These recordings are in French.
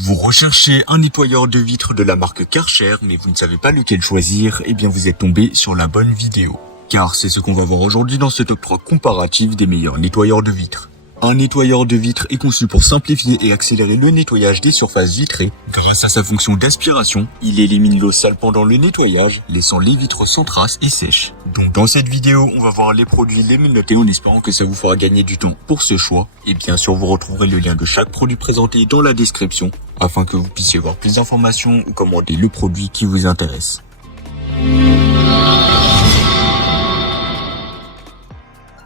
Vous recherchez un nettoyeur de vitres de la marque Karcher, mais vous ne savez pas lequel choisir, eh bien vous êtes tombé sur la bonne vidéo. Car c'est ce qu'on va voir aujourd'hui dans ce top 3 comparatif des meilleurs nettoyeurs de vitres. Un nettoyeur de vitres est conçu pour simplifier et accélérer le nettoyage des surfaces vitrées. Grâce à sa fonction d'aspiration, il élimine l'eau sale pendant le nettoyage, laissant les vitres sans traces et sèches. Donc dans cette vidéo, on va voir les produits les mieux notés en espérant que ça vous fera gagner du temps pour ce choix. Et bien sûr, vous retrouverez le lien de chaque produit présenté dans la description, afin que vous puissiez voir plus d'informations ou commander le produit qui vous intéresse.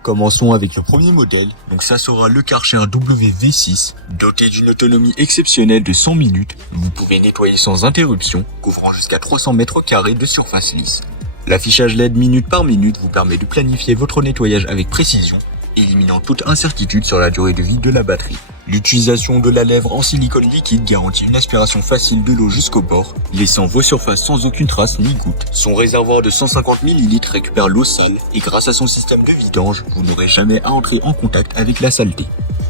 Commençons avec le premier modèle, donc ça sera le Karcher WV6, doté d'une autonomie exceptionnelle de 100 minutes. Vous pouvez nettoyer sans interruption, couvrant jusqu'à 300 mètres carrés de surface lisse. L'affichage LED minute par minute vous permet de planifier votre nettoyage avec précision, éliminant toute incertitude sur la durée de vie de la batterie. L'utilisation de la lèvre en silicone liquide garantit une aspiration facile de l'eau jusqu'au bord, laissant vos surfaces sans aucune trace ni goutte. Son réservoir de 150 ml récupère l'eau sale et grâce à son système de vidange, vous n'aurez jamais à entrer en contact avec la saleté.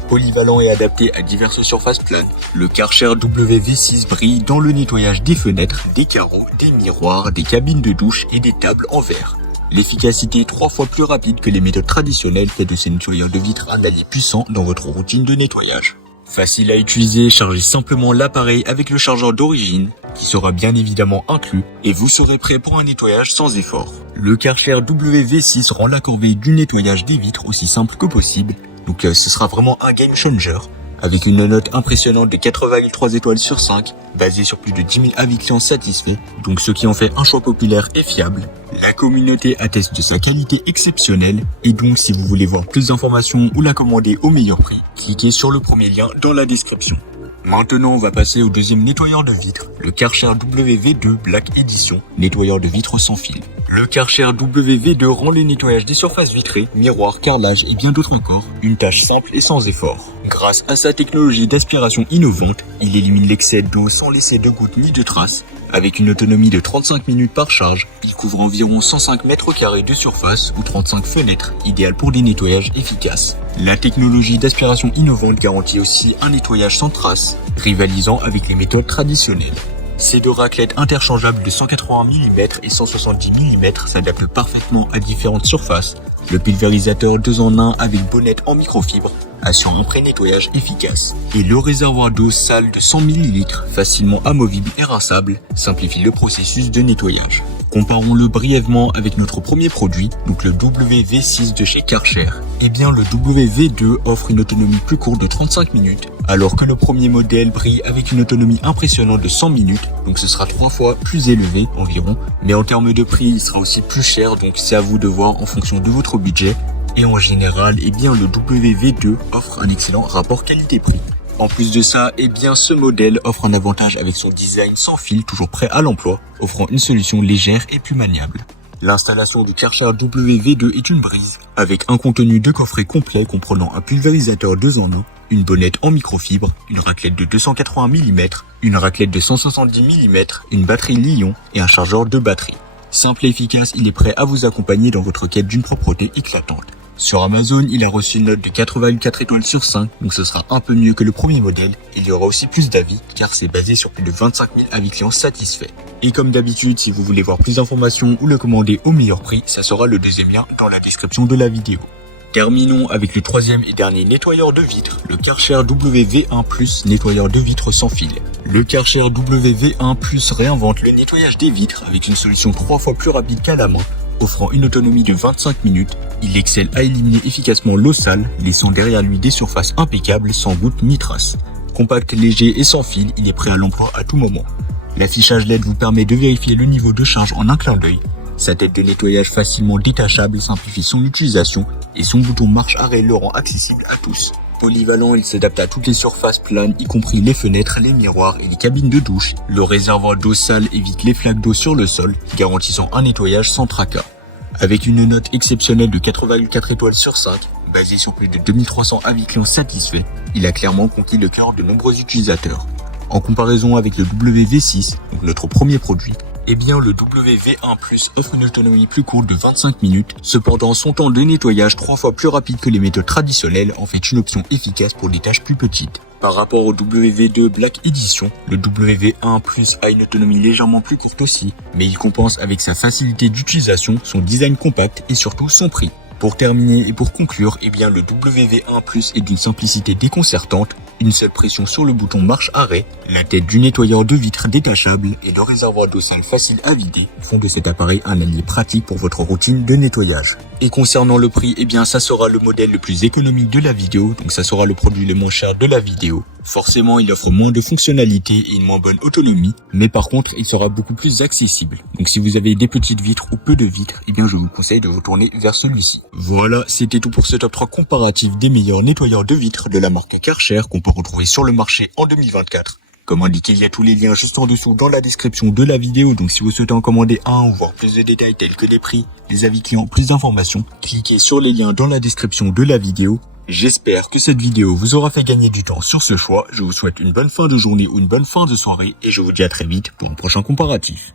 Polyvalent et adapté à diverses surfaces planes, le Karcher WV6 brille dans le nettoyage des fenêtres, des carreaux, des miroirs, des cabines de douche et des tables en verre. L'efficacité est 3 fois plus rapide que les méthodes traditionnelles fait de ces nettoyeurs de vitres un allié puissant dans votre routine de nettoyage. Facile à utiliser, chargez simplement l'appareil avec le chargeur d'origine, qui sera bien évidemment inclus, et vous serez prêt pour un nettoyage sans effort. Le Karcher WV6 rend la corvée du nettoyage des vitres aussi simple que possible, donc ce sera vraiment un game changer. Avec une note impressionnante de 4,3 étoiles sur 5, basée sur plus de 10 000 avis clients satisfaits, donc ce qui en fait un choix populaire et fiable. La communauté atteste de sa qualité exceptionnelle, et donc si vous voulez voir plus d'informations ou la commander au meilleur prix, cliquez sur le premier lien dans la description. Maintenant, on va passer au deuxième nettoyeur de vitres, le Karcher WV2 Black Edition, nettoyeur de vitres sans fil. Le Karcher WV2 rend le nettoyage des surfaces vitrées, miroirs, carrelages et bien d'autres encore, une tâche simple et sans effort. Grâce à sa technologie d'aspiration innovante, il élimine l'excès d'eau sans laisser de gouttes ni de traces. Avec une autonomie de 35 minutes par charge, il couvre environ 105 mètres carrés de surface ou 35 fenêtres, idéal pour des nettoyages efficaces. La technologie d'aspiration innovante garantit aussi un nettoyage sans traces, rivalisant avec les méthodes traditionnelles. Ces deux raclettes interchangeables de 180 mm et 170 mm s'adaptent parfaitement à différentes surfaces. Le pulvérisateur 2 en 1 avec bonnette en microfibre assure un pré-nettoyage efficace. Et le réservoir d'eau sale de 100 ml, facilement amovible et rinçable, simplifie le processus de nettoyage. Comparons-le brièvement avec notre premier produit, donc le WV6 de chez Karcher. Eh bien le WV2 offre une autonomie plus courte de 35 minutes, alors que le premier modèle brille avec une autonomie impressionnante de 100 minutes, donc ce sera 3 fois plus élevé environ. Mais en termes de prix, il sera aussi plus cher, donc c'est à vous de voir en fonction de votre budget. Et en général, eh bien le WV2 offre un excellent rapport qualité-prix. En plus de ça, eh bien ce modèle offre un avantage avec son design sans fil toujours prêt à l'emploi, offrant une solution légère et plus maniable. L'installation du Karcher WV2 est une brise, avec un contenu de coffret complet comprenant un pulvérisateur 2 en 1, une bonnette en microfibre, une raclette de 280 mm, une raclette de 170 mm, une batterie Li-ion et un chargeur de batterie. Simple et efficace, il est prêt à vous accompagner dans votre quête d'une propreté éclatante. Sur Amazon, il a reçu une note de 4,4 étoiles sur 5, donc ce sera un peu mieux que le premier modèle. Il y aura aussi plus d'avis, car c'est basé sur plus de 25 000 avis clients satisfaits. Et comme d'habitude, si vous voulez voir plus d'informations ou le commander au meilleur prix, ça sera le deuxième lien dans la description de la vidéo. Terminons avec le troisième et dernier nettoyeur de vitres, le Karcher WV1+, nettoyeur de vitres sans fil. Le Karcher WV1+, réinvente le nettoyage des vitres avec une solution 3 fois plus rapide qu'à la main, offrant une autonomie de 25 minutes. Il excelle à éliminer efficacement l'eau sale, laissant derrière lui des surfaces impeccables sans gouttes ni traces. Compact, léger et sans fil, il est prêt à l'emploi à tout moment. L'affichage LED vous permet de vérifier le niveau de charge en un clin d'œil. Sa tête de nettoyage facilement détachable simplifie son utilisation et son bouton marche-arrêt le rend accessible à tous. Polyvalent, il s'adapte à toutes les surfaces planes, y compris les fenêtres, les miroirs et les cabines de douche. Le réservoir d'eau sale évite les flaques d'eau sur le sol, garantissant un nettoyage sans tracas. Avec une note exceptionnelle de 4,4 étoiles sur 5, basée sur plus de 2300 avis clients satisfaits, il a clairement conquis le cœur de nombreux utilisateurs. En comparaison avec le WV6, donc notre premier produit, eh bien le WV1+ offre une autonomie plus courte de 25 minutes. Cependant, son temps de nettoyage 3 fois plus rapide que les méthodes traditionnelles en fait une option efficace pour des tâches plus petites. Par rapport au WV2 Black Edition, le WV1 Plus a une autonomie légèrement plus courte aussi, mais il compense avec sa facilité d'utilisation, son design compact et surtout son prix. Pour terminer et pour conclure, le WV1 Plus est d'une simplicité déconcertante, une seule pression sur le bouton marche-arrêt, la tête du nettoyeur de vitres détachable et le réservoir d'eau sale facile à vider font de cet appareil un allié pratique pour votre routine de nettoyage. Et concernant le prix, ça sera le modèle le plus économique de la vidéo, donc ça sera le produit le moins cher de la vidéo. Forcément, il offre moins de fonctionnalités et une moins bonne autonomie, mais par contre, il sera beaucoup plus accessible. Donc si vous avez des petites vitres ou peu de vitres, je vous conseille de vous tourner vers celui-ci. Voilà, c'était tout pour ce top 3 comparatif des meilleurs nettoyeurs de vitres de la marque Karcher qu'on peut retrouver sur le marché en 2024. Comme indiqué, il y a tous les liens juste en dessous dans la description de la vidéo, donc si vous souhaitez en commander un ou voir plus de détails tels que les prix, les avis clients, plus d'informations, cliquez sur les liens dans la description de la vidéo. J'espère que cette vidéo vous aura fait gagner du temps sur ce choix. Je vous souhaite une bonne fin de journée ou une bonne fin de soirée et je vous dis à très vite pour un prochain comparatif.